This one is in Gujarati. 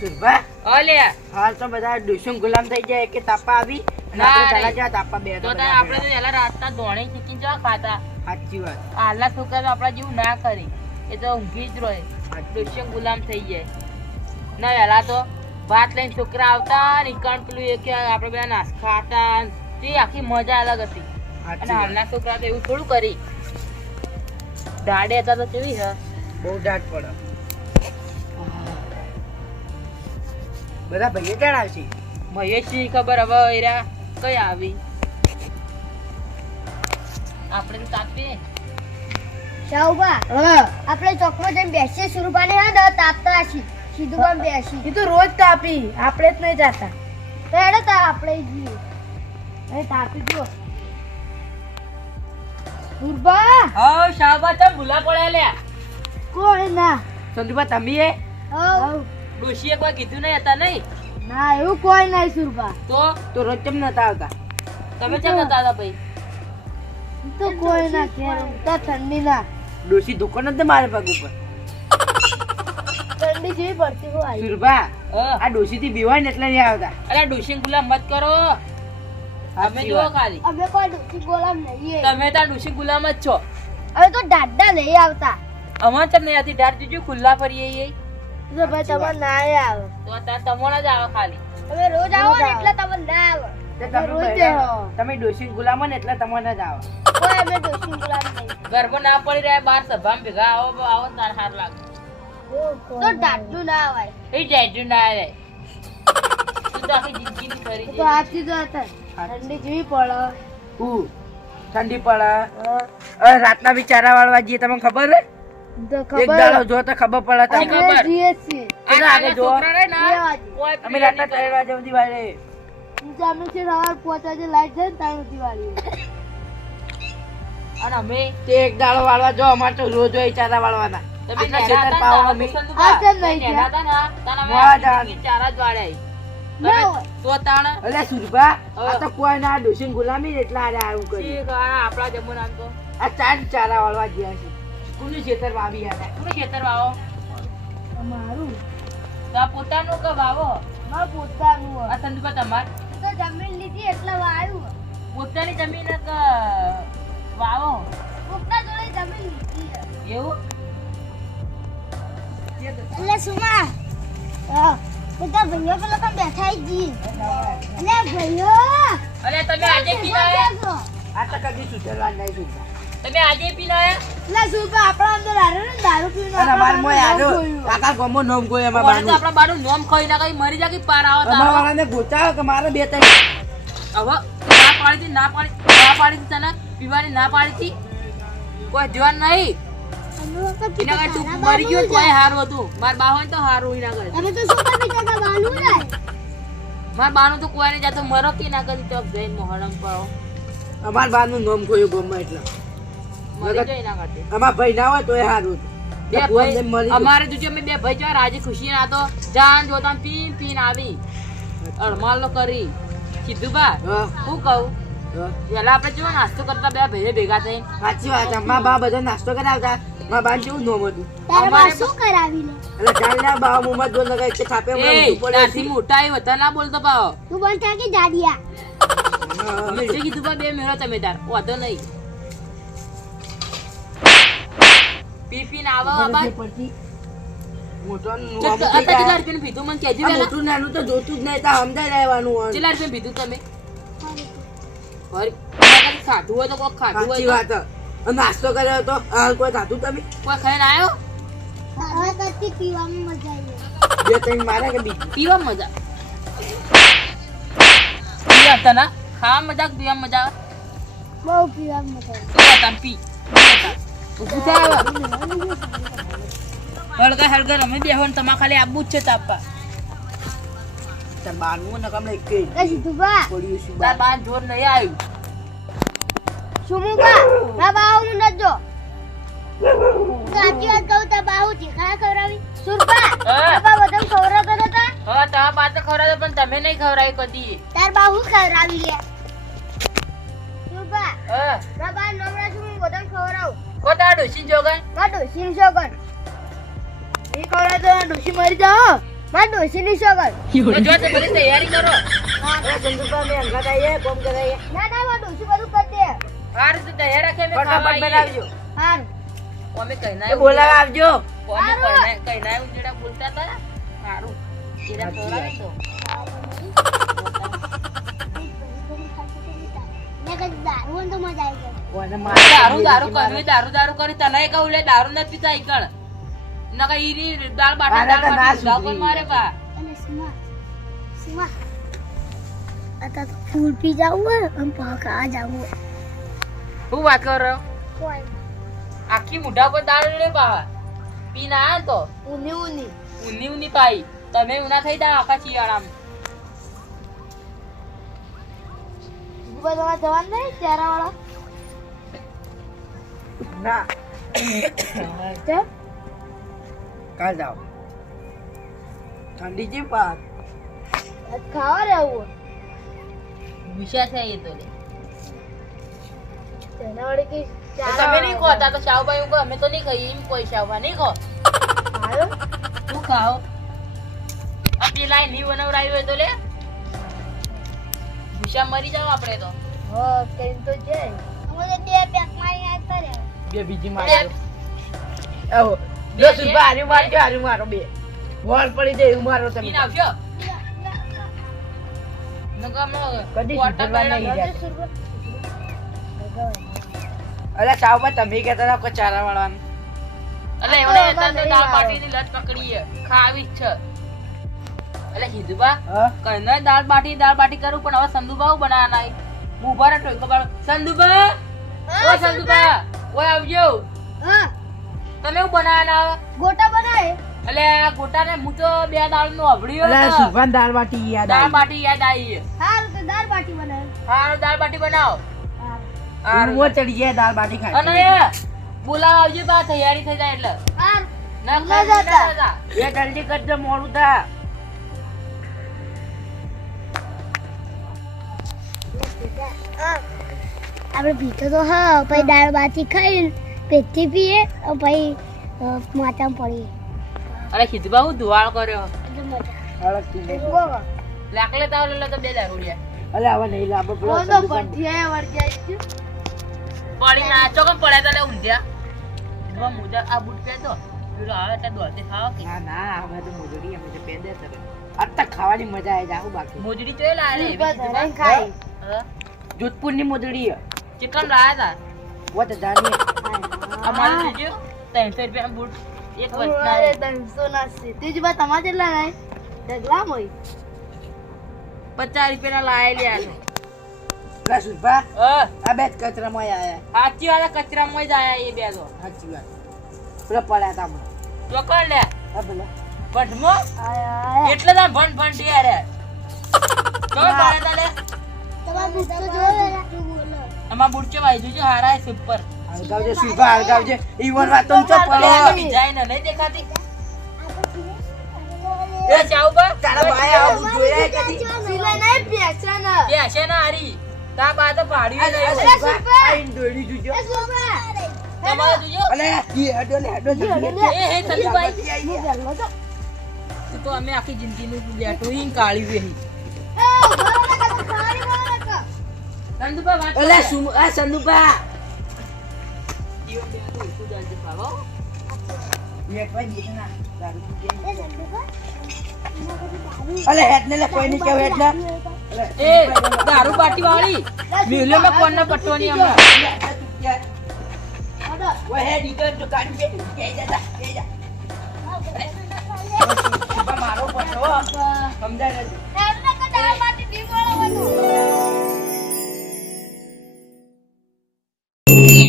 સુરભા ઓલે હાલ તો બધા દુશ્મન ગુલામ થઈ જાય કે તાપા આવી અને ના આપણે રે. ચાલ્યા તાપા બે તો આપણે તો પેલા રાતના દોણી ચીકીને જવા ખાતા સાચી વાત. હાલના છોકરા તો આપણા જેવું ના કરી. એ તો ઊંઘી જ રહે સાચી. ગુલામ થઈ જાય. ના પહેલા તો ભાત લઈને છોકરા આવતા નીકળ પેલું એ કે આપણે બધા નાસ્તા ખાતા તે આખી મજા અલગ હતી. અને હાલના છોકરા તો એવું થોડું કરી. દાડે હતા તો કેવી હે? બહુ દાટ પડે. બધા ભાઈએ ક્યાં આવશે મહેશની ખબર હવે એરા કઈ આવી? આપણે તો તાપીએ શાહુબા આપણે ચોકમાં જઈને બેસીએ સુરપાને હા તાપતા હશી સીધું પણ બેસી એ તો રોજ તાપી. આપણે જ નહીં જાતા. તો હેડો તા આપણે જઈએ. એ તાપી જો સુરભા! હા શાહબા તમ ભૂલા પડ્યા લ્યા. કોણ ના સંતુભા તમે હઉ. ડોશીએ કોઈ કીધું નહીં હતા નહીં? ના એવું કોઈ નહીં સુરભા. તો? તો રોજ નતા આવતા. તમે ચમ નતા હતા ભાઈ? તો કોઈ ના ઘેર તો ઠંડી ના. ડોશી દુકાન જ મારે પગ ઉપર. ઠંડી જેવી પડતી હોય. સુરભા આ ડોશી થી બીવાય ને એટલે નહીં આવતા. અરે ડોશી ગુલામ મત કરો. અમે જો ખાલી. અમે કોઈ ડોશી ગુલામ નહીં. તમે તો ડોશી ગુલામ જ છો. હવે તો દાદા લઈ આવતા. અમાર તમને આથી હતી જીજુ ખુલ્લા ફરીએ તો ભાઈ તમારે ના આવે. તો તાર તમોના જ આવે ખાલી. તમે રોજ આવો ને એટલે તમને ના આવે. તમે ડોસી ગુલામ ને એટલે તમને જ આવે. અમે ડોસી ગોલામ નહીં. ગરબો ના પડી રહ્યા બાર સભામાં ભેગા આવો આવો તાર હાર લાગે. તો દાદુ ના આવે એ જાજુ ના આવે તું તો આખી જિંદગી તો આથી તો ઠંડી જેવી પડે. હું ઠંડી પડે. રાતના બિચારા વાળવા જઈએ તમને ખબર હે? એક દાડો જો તો ખબર પડે અમે ખબર. અમે જઈએ છીએ કેટલા આગળ જુઓ? છોકરા રહે ને બે વાગે. કોઈ અમે રાતના ત્રણ વાગે સુધી વાળે અમે છે સવાર પાંચ વાગે લાઈટ જાય ને ત્યાં સુધી વાળીએ અને અમે તે એક દાડો વાળવા જો અમારે તો રોજ હોય ચારા વાળવાના તમે ખેતર પાવા અમે. આ કેમ નહીં તમે નેના તારા અમે મોડા આખી જવાનું. જિંદગી ચારા જ વાળ્યા. ના તમે હોય. તો તાણ અલે સુરભા હવે. આ તો કોઈ ના ડોસી ગુલામી એટલા એટલે આવું કર્યું આપણા જમવાના આ ચાર ચારા વાળવા ગયા છે કોનું ખેતર વાવી આવે તમે ખેતર વાવો. અમારું. તો આ પોતાનું કે વાવો? મારું પોતાનું. આ સંદુભા તમાર? તો જમીન લીધી એટલે વાયું પોતાની જમીન કે વાવો? પોતા જોડે જમીન લીધી એવું? એટલે સુમા હા બધા ભાઈઓ પેલા પણ બેઠા જી અલે ભાઈઓ અરે તમે આજે આ તો કદી સુધરવા નહીં તમે આજે પી એટલે સુરભા આપણા અંદર આરે ને દારૂ પી અને અમાર મોય આજો કાકા ગોમો નોમ કોઈ તો બાનું આપણા બાનું નોમ ખાઈ ના કઈ મરી જા કે પાર આવો અમાર તારો. વાળાને ગોચાવો કે મારે બે ત્રણ હવે ના પાડી ના પાડી ના પાડી તને પીવાની ના પાડી કોઈ જવાન નહીં. એના તું મરી ગયો તોય હારું હતું. માર બા હોય તો હારું એના કારણે અમે તો શું કરી બાલું રે માર બાનું તો કોઈ ને જાતો મરો કે ના કરી તો જઈને મોહરમ પાડો અમાર બાનું નોમ કોઈ ગમે એટલે. અમાર ભાઈ ના હોય તો. અમારે જોજો અમે બે ભાઈ જો રાજી ખુશી ના તો જાન જોતા પીન પીન આવી. અડમાલ કરી. કીધું બા હું. કહું પેલા આપણે જો નાસ્તો કરતા બે ભાઈ ભેગા થઈ સાચી વાત. બા બધો નાસ્તો કરાવતા. મારા બા કેવું નોમ હતું? અમારે- શું કરાવી લે એટલે ચાલ બા મોમાં જો લગાય કે છાપે હમણાં પડે મોટા એ વધારે ના બોલતો પાવો તું બોલ કે દાદિયા? મેં કીધું બા બે મેળો તમે તાર. વાંધો નહીં. પી પીને આવો મને બા જે પડતી મોટો નોમ કેટલા- થઈ અત્યારે જાય. કેટલા રૂપિયાનું પીધું મને કહેજો આ પહેલા. મોટું નાનું તો જોતું જ નહીં તો સમજાય રહેવાનું હોય. કેટલા રૂપિયા પીધું તમે. વળી, એના કરતાં ખાધું હોય તો કોક ખાધું સાચી હોય વાત. છે. અને નાસ્તો કર્યો તો કોઈ ખાધું તમે? કોઈ ખાઈને આવ્યો પીવામાં મજા આવી બે ત્રણ મારે કે પીવા મજા. પીવા તને ખાવા મજા પીવા મજા બહુ પીવામાં મજા આવી પીવા તને પી. હળગા હળગા રમે બેહો ને તમારે ખાલી આબુ જ છે તાપા તાર બારનું ને કમલે કે એ સીધુબા પડ્યું શું તાર બાર જોર નહીં આવ્યું સુમુબા ના બાહુ નું નજો સાચી વાત કહું તો બાહુ ચીખા ખવડાવી. સુરબા બાબા બધા ખવડાવતા હતા હા તમારા બા તો ખવડાવે પણ તમે નહીં ખવડાવી કદી. તાર બાહુ ખવડાવી લે? સુરબા હા. બાબા નમરા છું હું બધા ખવડાવું કો તાર ડોશી જોગનમાં ડોસી શોગન એ ખવડાવે તો ડુસી મરી જાઓ મારા ડુસી ની જોગન જો તો બધી તૈયારી કરો. અરે ચંદુભા મેં આવીએ કોમ કરાઈએ ના ના મારા ડુસી બધું કરી દે. હાર તો તૈયાર રાખે મે ફટાફટ બનાવજો. હાર. ઓમે કઈ ના એ આવજો. ઓમે કઈ ના કઈ ના જેડા બોલતા હતા. સારું જેડા ખવડાવે તો. દારૂ તો મજા આવી જાય. મારે દારૂ દારૂ કર્યું દારૂ દારૂ કર્યું તને કહું લે દારૂ નથી પીતા ઈકણ નકા ઈરી દાળ બાટા દાળ ના બાટી દાળ સુધરી. કોણ મારે પા અને સીમા સીમા અત્યારે તો ફૂલ પી જવું હોય અને પકા જવું હોય. હું વાત કરો? કોઈ. આખી મુઢા પર દાળ લે પા પી ના તો? ઉની ઉની ઉની ઉની પાઈ. તમે ઉના થઈ જા આખા શિયાળામાં બધા જવાનું નહીં ચારા વાળા ના કેમ કાલ જાઓ ઠંડી છે પાક આજ ખાવા રહેવું વિશા છે એ તો લે તેના વડે કઈ તો તમે નહીં કહો તા તો શાહુભાઈ હું કહું અમે તો નહીં ખાઈએ એમ કોઈ શાહુભાઈ નહીં કહો હારું તું ખાઓ આ પેલા નહીં બનાવડાવ્યું હોય તો લે વિશા મરી જાવ આપણે તો. હો કેમ તો છે. હું તો બે પેક મારી નાખતા રહે બે બીજી મારી આવો. જો સુભા હારી મારજો હારી મારો બે. વોર પડી જાય મારો તમે. નકર કદી સુધરવા નહીં રહ્યા. અરે સાવમાં તમે કહેતા હતા કોઈ ચારા વાળવાનું એટલે એવડે હતા તો દાળ બાટીની લત પકડીએ. ખાવી જ છે. એટલે હિદુબા હા? દાળ બાટી દાળ બાટી કરું પણ હવે સંદુબા હું બનાવવાના હું ઊભા રહે ટોયકો પાડો. સંદુબા! ઓ સંદુબા! ઓય આવજો. તમે હું બનાવવાના? ગોટા બનાવે? એટલે આ ગોટાને હું તો બે દાળનું અરે સુભાન દાળ બાટી યાદ દાળ બાટી યાદ આવી હારું તો દાળ બાટી બનાવે. હા દાળ બાટી બનાવો. ઊંઘો ચડી જાય દાળ બાટી અને બોલાવ આવજો બા તૈયારી થઈ જાય એટલે. હારું. ના ખાઈ જલ્દી કરજો મોડું થા. આપણે પીતો તો હા પછી દાળ બાટી ખાઈ પેટથી પીએ પછી અ, પડી પડીએ. અરે હું ધુવાળ કર્યો? એટલે મજા અલગથી લે. ગોવા લાકડે તાવ લેલો તો બે દારૂડિયા અલે હવે નહીં પેલો પડી પડ્યા તા ઊંધ્યા. હિદબા મુજા આ બૂટ પહેરતો. પેલો આવે એટલે દોડતે ખાવા કે. ના ના હવે તો મોજડી અમે તો પેદે કરે આજ તક ખાવાની મજા આવી જાવ બાકી. મોજડી તો એ રે ખાઈ હા? જોધપુરની મોજડી ચિકન લાયા તા? વત જાણીએ અમારે જોજો ત્રણસો રૂપિયા બૂટ. એક વર્ષના. પચાસ રૂપિયા લાયા લ્યા છે લા બા હા. આ બે જ કચરામાં આયા. સાચી વાત કચરામાં જ આયા એ બે તો. સાચી વાત. પેલા પડ્યા તા હમણાં. ચોકડ લે? આ પેલા. ભંડમો એટલે તાર ભંડ ભંડ યાર રે. કયો પાડે તા લે આમાં બૂટ છે ભાઈ જોજો હારા છે ઉપર. હળગાવજે સુભા હળગાવજે ઈવન વાત તો ઊંચો પડે બીજાય ને નહીં દેખાતી. એ ચાવ બા. તારા ભાઈ આવું જોયા કદી એ હશે ના હારી. તા બા તો પાડી આ નહીં. આઈને દોડી જોજો. તમારે જોજો. અલે ઈ હેડો ને હેડો એ હે આઈ જા. તું તો અમે આખી જિંદગીનું લેટું કાળી વેહી જઈએ ના દારૂ પીએ. અલે હેડ ને લે કોઈ ની કેવ હેડ ને એ દારૂ પાટી વાળી મેલ્યો મે કોણ પટવાની હમણાં વો હેડ ઈ કર તો કાઢી બે કે જા જા, બે જા મારો પટવો સમજાય નથી